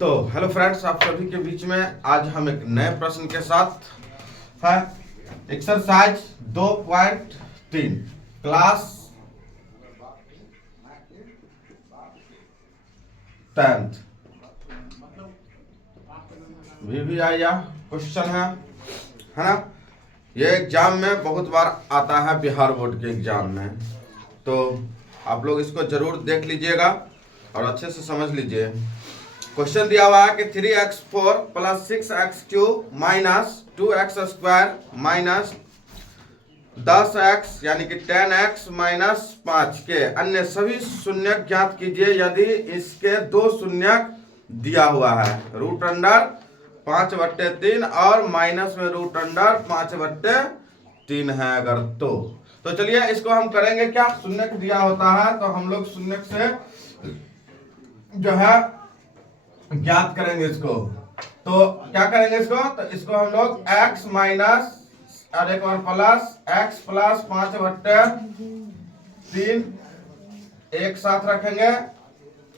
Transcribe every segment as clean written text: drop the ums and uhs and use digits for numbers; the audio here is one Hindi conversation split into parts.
तो हेलो फ्रेंड्स, आप सभी के बीच में आज हम एक नए प्रश्न के साथ है। एक्सरसाइज 2.3 क्लास 10th VVIया क्वेश्चन है ना। ये एग्जाम में बहुत बार आता है, बिहार बोर्ड के एग्जाम में। तो आप लोग इसको जरूर देख लीजिएगा और अच्छे से समझ लीजिए। क्वेश्चन दिया हुआ है कि 3x4 plus 6x3 minus 2x² minus 10x यानी कि 10x माइनस 5 के अन्य सभी शून्यक ज्ञात कीजिए यदि इसके दो शून्यक दिया हुआ है, रूट अंडर 5/3 और माइनस में रूट अंडर 5/3 है अगर तो चलिए इसको हम करेंगे क्या। शून्यक दिया होता है तो हम लोग शून्यक से जो है ज्ञात करेंगे इसको। तो क्या करेंगे इसको, तो इसको हम लोग x माइनस और एक और प्लस x प्लस 5/3 एक साथ रखेंगे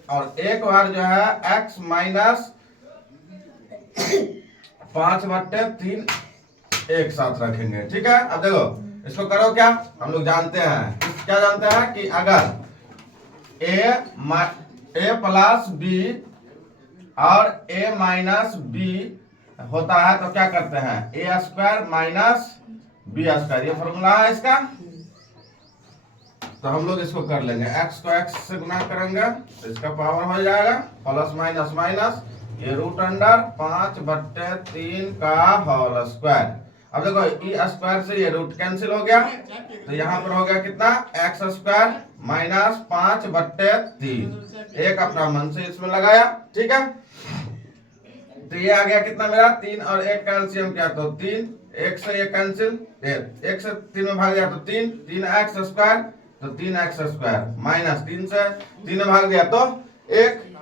और एक बार जो है x माइनस 5/3 एक साथ रखेंगे। ठीक है, अब देखो इसको करो क्या। हम लोग जानते हैं, क्या जानते हैं कि अगर a प्लस b और a माइनस बी होता है तो क्या करते हैं, a² माइनस b²। ये फॉर्मूला है इसका। तो हम लोग इसको कर लेंगे, x को x से गुना करेंगे तो इसका पावर हो जाएगा प्लस माइनस माइनस, ये रूट अंडर 5/3 का होल स्क्वायर। अब देखो e² से ये रूट कैंसिल हो गया तो यहाँ पर हो गया कितना, x² माइनस 5/3। एक अपना मन से इसमें लगाया। ठीक है, तो ये आ गया कितना मेरा 3 और 1 कैल्शियम किया तो 3, 1 से ये कैंसिल, 1 से 3 में भाग दिया तो 3x² तो 3x² माइनस 3 से 3 में भाग दिया तो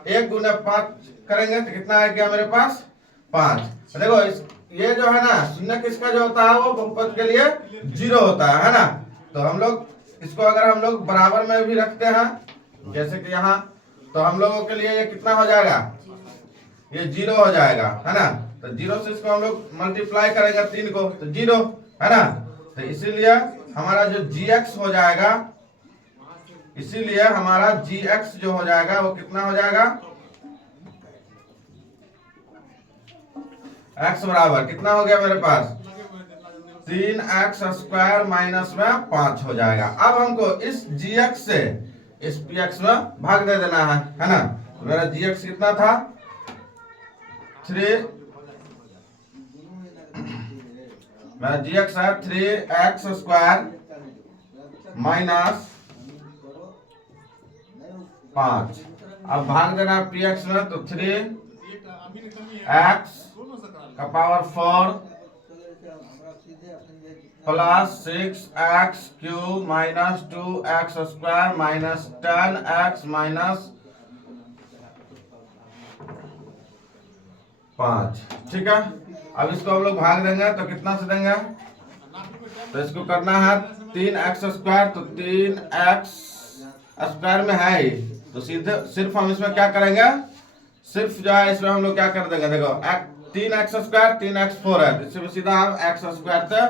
1 गुना 5 करेंगे तो कितना आ गया मेरे पास 5। देखो ये जो है ना शून्य किसका जो होता है वो बहुपद के लिए 0 होता है ना। तो हम लोग इसको अगर हम लोग बराबर में भी रखते हैं जैसे कि यहाँ, तो हम लोगों के लिए ये कितना हो जाएगा, ये 0 हो जाएगा है ना। तो 0 से इसको हम लोग मल्टीप्लाई करेंगे 3 को तो 0 है ना। तो इसीलिए हमारा जो gx हो जाएगा, इसीलिए हमारा gx जो हो जाएगा वो कितना हो जाएगा, x बराबर कितना हो गया मेरे पास 3x² माइनस में 5 हो जाएगा। अब हमको इस gx से इस px में भाग दे देना है ना। तो मेरा gx कितना था 3, मेरा gx है 3x² माइनस 5। अब भाग देना px में तो 3x का power 4 plus 6x³ minus 2x² minus 10x minus 5। ठीक है, अब इसको हम लोग भाग देंगे तो कितना से देंगे, तो इसको करना है 3x² तो 3x² में है ही तो सीधे सिर्फ हम इसमें क्या करेंगे, सिर्फ जो है इसमें हम लोग क्या कर देंगे, देखो 3x² 3x4 है तो इसमें सीधा हम x² से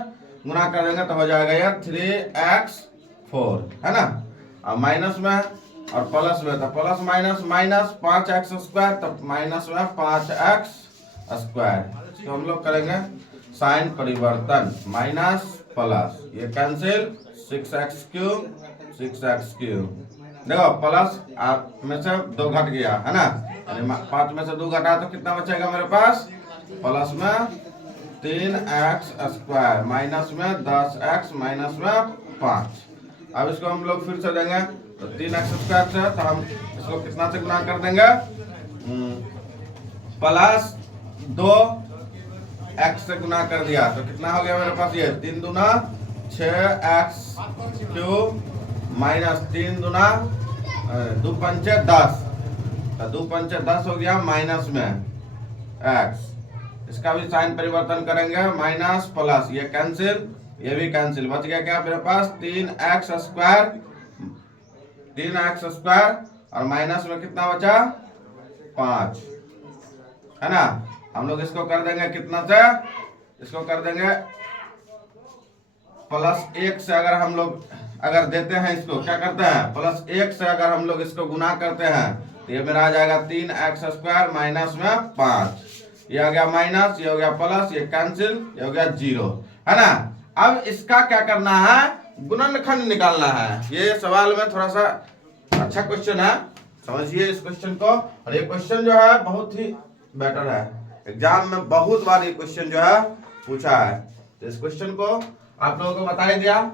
गुना कर देंगे तो हो जाएगा ये 3x4 है ना। अब माइनस में और प्लस में तो प्लस माइनस माइनस 5x² तो माइनस में 5x²। तो हम लोग करेंगे साइन परिवर्तन माइनस प्लस, ये कैंसिल 6x³ 6x³। देखो प्लस में से 2 घट गया है ना, 5 में से 2 घटा तो कितना बचेगा मेरे पास, प्लस में 3x² माइनस में 10x माइनस में 5। अब इसको हम लोग फिर से देंगे तो 3x² से तो हम इसको कितना से गुना कर देंगे, प्लस 2x से गुना कर दिया तो कितना हो गया मेरे पास, ये 3 दूना 6x³ माइनस 3 दूना 2 पंचे 10 तो 2 पंचे 10 हो गया माइनस में x। इसका भी साइन परिवर्तन करेंगे माइनस प्लस, ये कैंसिल ये भी कैंसिल, बच गया क्या मेरे पास 3x² और माइनस में कितना बचा 5 है ना। हम लोग इसको कर देंगे कितना से, इसको कर देंगे +1 से। अगर हम लोग अगर देते हैं इसको क्या करते हैं, +1 से अगर हम लोग इसको गुना करते हैं तो ये मेरा आ जाएगा 3x² माइनस में 5, ये आ गया माइनस, ये हो गया प्लस, ये कैंसिल, ये हो गया 0, है ना। अब इसका क्या करना है, गुणनखंड निकालना है। ये सवाल में थोड़ा सा अच्छा क्वेश्चन है, समझिए इस क्वेश्चन को। और ये क्वेश्चन जो है बहुत ही बेटर है, एग्जाम में बहुत बार ये क्वेश्चन जो है पूछा है। तो इस क्वेश्चन को आप लोगों को बता ही दिया,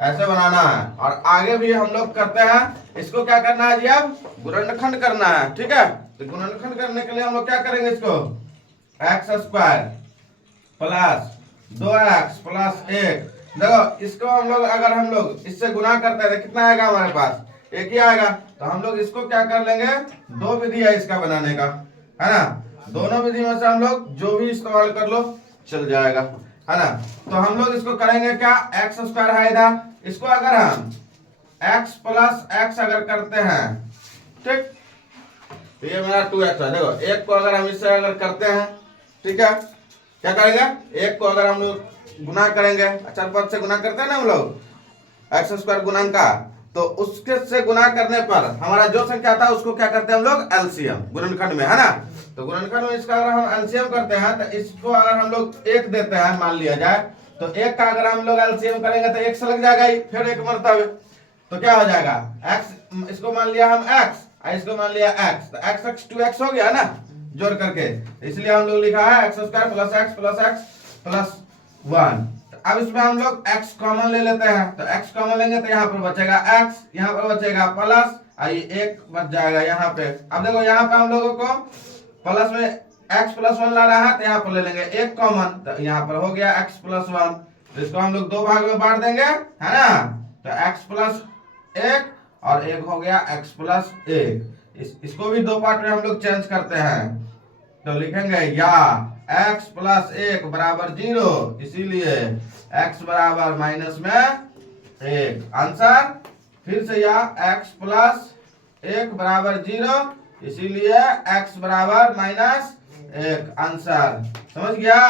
ऐसे बनाना है। और आगे भी हम लोग करते हैं। इसको क्या करना है जी, अब गुणनखंड करना है, ठीक है। तो गुणनखंड करने के लिए हम लोग क्या करेंगे, इसको x² प्लस 2x प्लस 1। देखो इसको हम लोग अगर हम लोग इससे गुना करते हैं कितना आएगा, हमारे पास 1 ही आएगा। तो हम लोग इसको क्या कर लेंगे, 2 विधि है इसका बनाने का, है ना। दोनों विधि में से हम लोग जो भी इस्तेमाल कर लो चल जाएगा, है ना। तो हम लोग इसको करेंगे क्या, x² है इधर, इसको अगर हम x प्लस x अगर करते हैं, ठीक, तो ये मेरा 2x है। देखो 1 को अगर हम इससे अगर करते हैं, ठीक है, क्या करेंगे, 1 को अगर हम लोग गुना करेंगे, अचर पद से गुना करते हैं ना हम लोग, x² गुणन का, तो उसके से गुना करने पर हमारा जो संख्या था उसको क्या करते हैं हम लोग, एलसीएम गुणनखंड में, है ना। तो गुणनखंड में इसका अगर हम एलसीएम करते हैं तो इसको अगर हम लोग 1 देते हैं मान लिया जाए, तो 1 का अगर हम लोग एलसीएम करेंगे तो 1 से लग जाएगा ही, फिर 1 मरतबे, तो क्या हो जाएगा x, इसको मान लिया हम x, इसको मान लिया x, तो x 2x हो गया ना जोड़ करके, इसलिए हम लोग लिखा है x² plus x plus x plus 1। अब इसमें हम लोग x कॉमन ले लेते हैं, तो x कॉमन लेंगे तो यहाँ पर बचेगा x, यहाँ पर बचेगा प्लस, आई 1 बच जाएगा यहाँ पे। अब देखो यहाँ पे हम लोगों को प्लस में x प्लस 1 ला रहा है, तो यहाँ पर ले लेंगे 1 कॉमन, तो यहाँ पर हो गया x प्लस 1। तो इसको हम लोग 2 भाग में बांट देंगे, है ना। तो x प्लस 1 और 1 हो गया x प्लस 1। इसको भी 2 पार्ट में हम लोग चेंज करते हैं, तो लिखेंगे या x प्लस 1 बराबर 0, इसीलिए x बराबर माइनस में 1 आंसर। फिर से या x प्लस 1 बराबर 0, इसीलिए x बराबर -1 आंसर। समझ गया।